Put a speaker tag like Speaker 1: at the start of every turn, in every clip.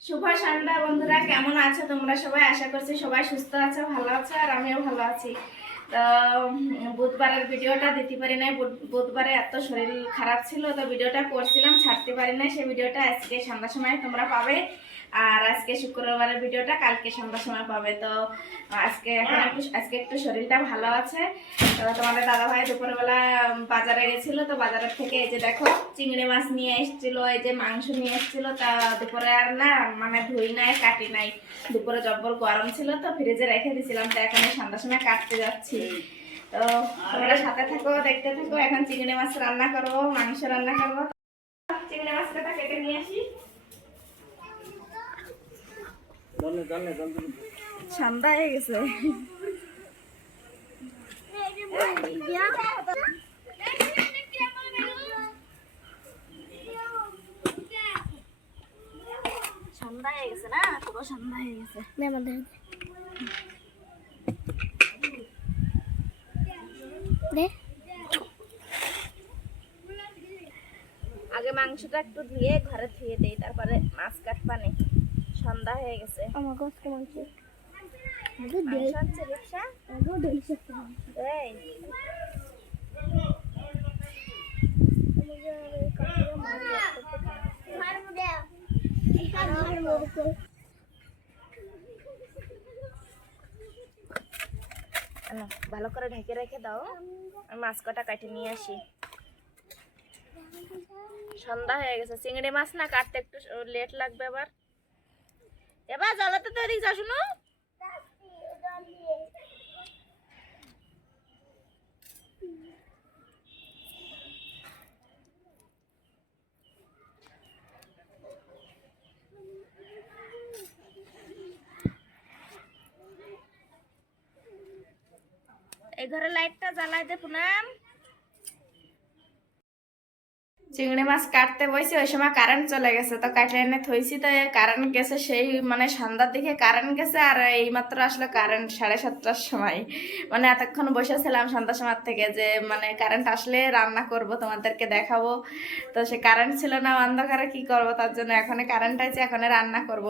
Speaker 1: শুভ সন্ধ্যা বন্ধুরা, কেমন আছো তোমরা সবাই? আশা করছি সবাই সুস্থ আছো, ভালো আছো, আর আমিও ভালো আছি। তো বুধবারের ভিডিওটা দিতে পারি নাই। বুধ- বুধবারে এত শরীর খারাপ ছিল, তো ভিডিওটা করছিলাম, ছাড়তে পারি নাই। সেই ভিডিওটা আজকে সন্ধ্যার সময় তোমরা পাবে। আর আজকে শুক্রবারের ভিডিওটা, কালকে সন্ধ্যার সময় পাবে। তো আজকে এখন একটু, আজকে একটু শরীরটা ভালো আছে। তো তোমাদের দাদা ভাই দুপুরবেলা বাজারে গেছিল। তো বাজারের থেকে এই যে দেখো, চিংড়ি মাছ নিয়ে এসেছিল, এই যে মাংস নিয়ে এসেছিল। তা দুপুরে আর না মানে ধুই নাই, কাটি নাই। দুপুরে জব্বর গরম ছিল, তো ফ্রিজে রেখে দিয়েছিলাম তো এখন সন্ধ্যার সময় কাটতে যাচ্ছি। তো তোমরা সাথে থাকো, দেখতে থাকো। এখন চিংড়ি মাছ রান্না করব, মাংস রান্না করব। চিংড়ি মাছটা কেটে নিয়ে আসি। সন্ধ্যা হয়ে গেছে। হয়ে গেছে না? হয়ে গেছে। আগে মাংসটা একটু ধুয়ে ঘরে ধুয়ে দেই, তারপরে মাছ কাটবানে সন্ধ্যা হয়ে গেছে। রিক্সা এই। আনো, ভালো করে ঢেকে রেখে দাও। আমি মাছ কটা কাটে নিয়ে আসি। সন্ধ্যা হয়ে গেছে। চিংড়ি মাছ না কাটতে একটু লেট লাগবে আবার। এবার জ্বালাতে তো এদিক যা শুনো। এই ঘরে লাইটটা জ্বালাই দে পুনাম। চিংড়ি মাছ কাটতে বসে ওই সময় কারেন্ট চলে গেছে। তো কাটে এনে থইছি, তো কারেন্ট গেছে, সেই মানে সন্ধ্যার দিকে কারেন্ট গেছে, আর এই মাত্র আসলো কারেন্ট সাড়ে সাতটার সময়। মানে এতক্ষণ বসেছিলাম সন্ধ্যার সময় থেকে যে মানে কারেন্ট আসলে রান্না করব, তোমাদেরকে দেখাবো। তো সে কারেন্ট ছিল না, অন্ধকারে কি করব, তার জন্য এখন কারেন্ট আছে এখন রান্না করব।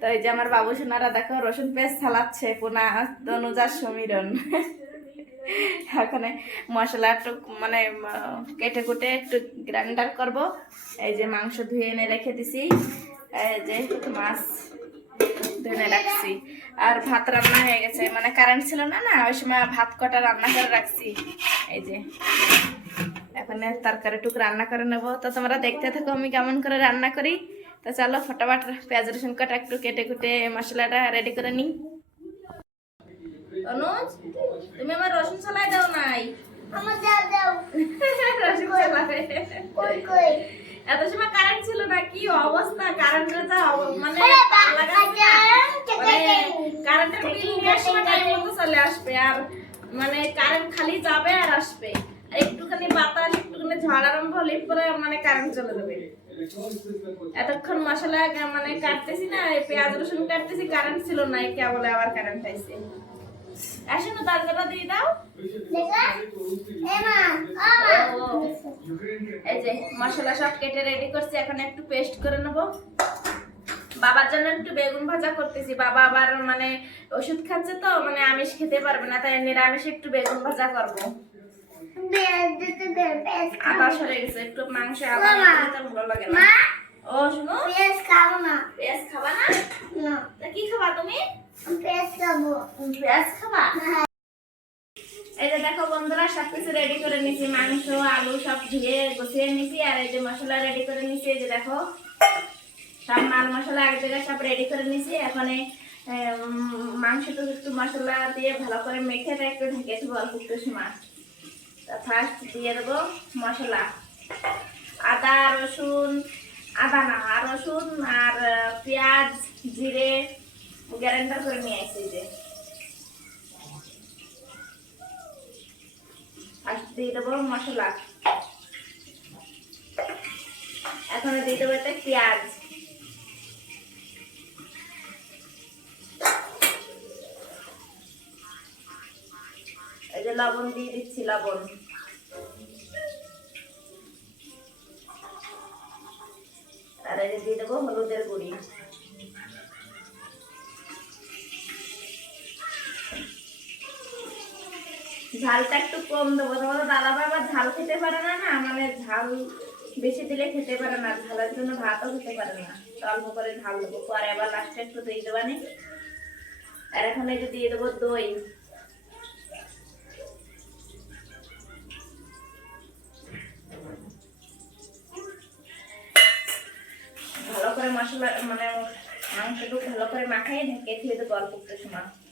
Speaker 1: তো এই যে আমার বাবু সোনারা দেখো, রসুন পেস্ট চালাচ্ছে পুনা তনুজার সমীরণ। এখানে মশলা একটু মানে কেটে কুটে একটু গ্রাইন্ডার করব। এই যে মাংস ধুয়ে এনে রেখে দিছি। এই যে মাছ ধুয়ে রাখছি। আর ভাত রান্না হয়ে গেছে। মানে কারেন্ট ছিল না না, ওই সময় ভাত কটা রান্না করে রাখছি। এই যে এখন এর তরকারি টুক রান্না করে নেব। তো তোমরা দেখতে থাকো আমি কেমন করে রান্না করি। তো চলো, ফটাফট পেঁয়াজ রসুন কটা একটু কেটে কুটে মশলাটা রেডি করে নিই। অনুজ তুমি আমার রসুন ছলাই দাও নাই। আমার দাও দাও। রসুন ছলাবে এত সময় কারেন্ট ছিল না কি অবস্থা? কারেন্টের যা মানে কারেন্টের বিল সময় টাইম মতো চলে আসবে আর মানে কারেন্ট খালি যাবে আর আসবে। আর একটুখানি বাতাস একটুখানি ঝড় আরম্ভ হলে পরে মানে কারেন্ট চলে যাবে। এতক্ষণ মশলা মানে কাটতেছি না পেঁয়াজ রসুন কাটতেছি কারেন্ট ছিল না কেবল আবার কারেন্ট আইছে। আসো না তারকাটা দিয়ে দাও। এই যে মশলা সব কেটে রেডি করছি এখন একটু পেস্ট করে নেব। বাবার জন্য একটু বেগুন ভাজা করতেছি। বাবা আবার মানে ওষুধ খাচ্ছে তো মানে আমিষ খেতে পারবে না তাই নিরামিষ একটু বেগুন ভাজা করব। আদা সরে গেছে একটু মাংস না ভালো লাগে না। ও শুনো। পেঁয়াজ খাবা না। কি খাবা তুমি? এই যে দেখো বন্ধুরা সব কিছু রেডি করে নিছি মাংস, আলু সব ধুয়ে গুছিয়ে নিছি আর এই যে মশলা রেডি করে নিছি যে দেখো, সব মশলা আগে থেকে সব রেডি করে নিছি এখন মাংসটা একটু মশলা দিয়ে ভালো করে মেখে একটু ঢেকে দেবো অল্প একটু ফার্স্ট দিয়ে দেবো মশলা। আদা, রসুন, আদা না, রসুন আর পেঁয়াজ, জিরে গ্যারেন্ডার করে নিয়ে আসছি যে। ফার্স্ট দিয়ে দেবো মশলা। এখন দিয়ে দেবো এতে পেঁয়াজ। এই যে লবণ দিয়ে দিচ্ছি, লবণ। আর এই যে দিয়ে দেবো হলুদের গুঁড়ি। ঝালটা একটু কম দেবো। তোমাদের দাদা বাবা ঝাল খেতে পারে না না মানে ঝাল বেশি দিলে খেতে পারে না, ঝালের জন্য ভাতও খেতে পারে না। তো অল্প করে ঝাল দেবো, পরে আবার লাস্টে একটু দই দেবানি আর এখন যে দিয়ে দেবো দই। ভালো করে মশলা মানে মাংসটুকু ভালো করে মাখাই ঢেকে দিয়ে দেবো অল্প একটু সময়।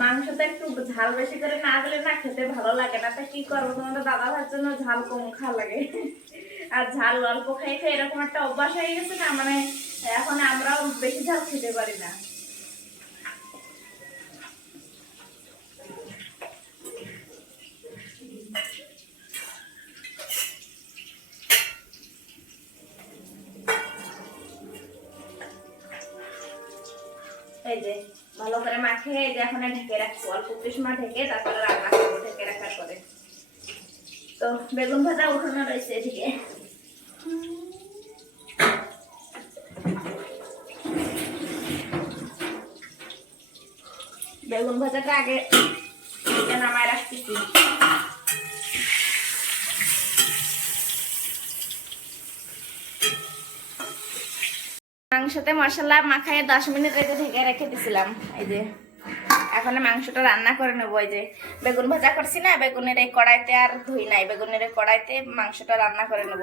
Speaker 1: মাংসটা একটু ঝাল বেশি করে না দিলে না খেতে ভালো লাগে না। তা কি করব? তোমাদের দাদা ভাইয়ের জন্য ঝাল কম খাওয়া লাগে। আর ঝাল অল্প খাই খাই এরকম একটা অভ্যাস হয়ে গেছে না মানে এখন আমরাও বেশি ঝাল খেতে পারি না। এই যে, ভালো করে এই যে এখন ঢেকে রাখব অল্প ঢেকে তারপরে রান্না করব, ঢেকে রাখার পরে। তো বেগুন ভাজা উঠানো রয়েছে এদিকে। বেগুন ভাজাটা আগে নামায় রাখতেছি। মাংসতে মশলা মাখায় দশ মিনিট রেখে ঢেকে রেখে দিছিলাম। এই যে, এখন মাংসটা রান্না করে নেব, এই যে। বেগুন ভাজা করছি না, বেগুনের এই কড়াইতে আর ধুই নাই, বেগুনের এই কড়াইতে মাংসটা রান্না করে নেব।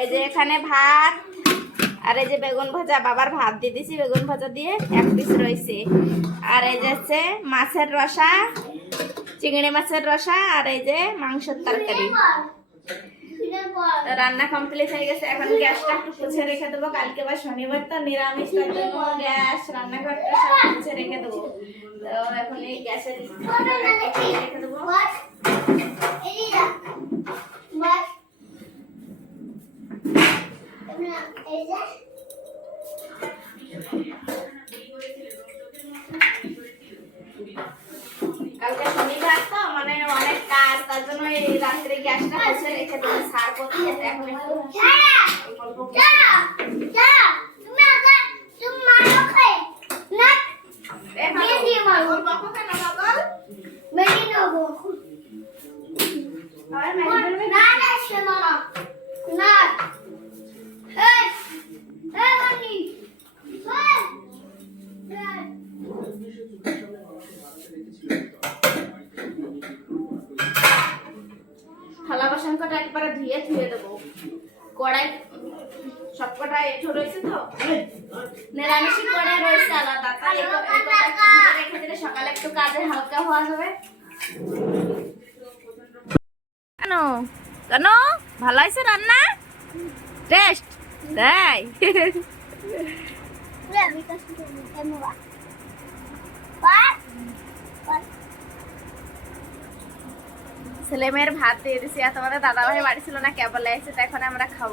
Speaker 1: এই যে এখানে ভাত, আর এই যে বেগুন ভাজা, বাবার ভাত দিয়ে দিছি, বেগুন ভাজা দিয়ে এক পিস রয়েছে। আর এই যে মাছের রসা, চিংড়ি মাছের রসা, আর এই যে মাংসের তরকারি। রান্না কমপ্লিট হয়ে গেছে, এখন গ্যাসটা একটু পুছে রেখে দেবো। কালকে বা শনিবার তো নিরামিষ গ্যাস, রান্নাঘরটা সব পুছে রেখে দেবো। তো এখন এই গ্যাসের রেখে দেবো শনিবার তো মানে অনেক কাজ তার জন্য এই রাত্রে গ্যাসটা পুছে রেখে দেবো সার করতে এখন একটু অল্প করে- এ বাবু, ওর বাবা কেন বাবা? আবার ম্যাগি করবে? থালা বাসন কটা একবারে ধুয়ে ধুয়ে দেবো কড়াই সব কটা এঁঠো রয়েছে তো নিরামিষ কড়াই রয়েছে আলাদা তাই রেখে দিলে সকালে একটু কাজে হালকা হওয়া যাবে। কেন কেন ভালো হয়েছে রান্না? টেস্ট? তাই ছেলে মেয়ের ভাত দিয়ে দিছি আর তোমাদের দাদা ভাই বাড়ি ছিল না কেবল এসে তো এখন আমরা খাব।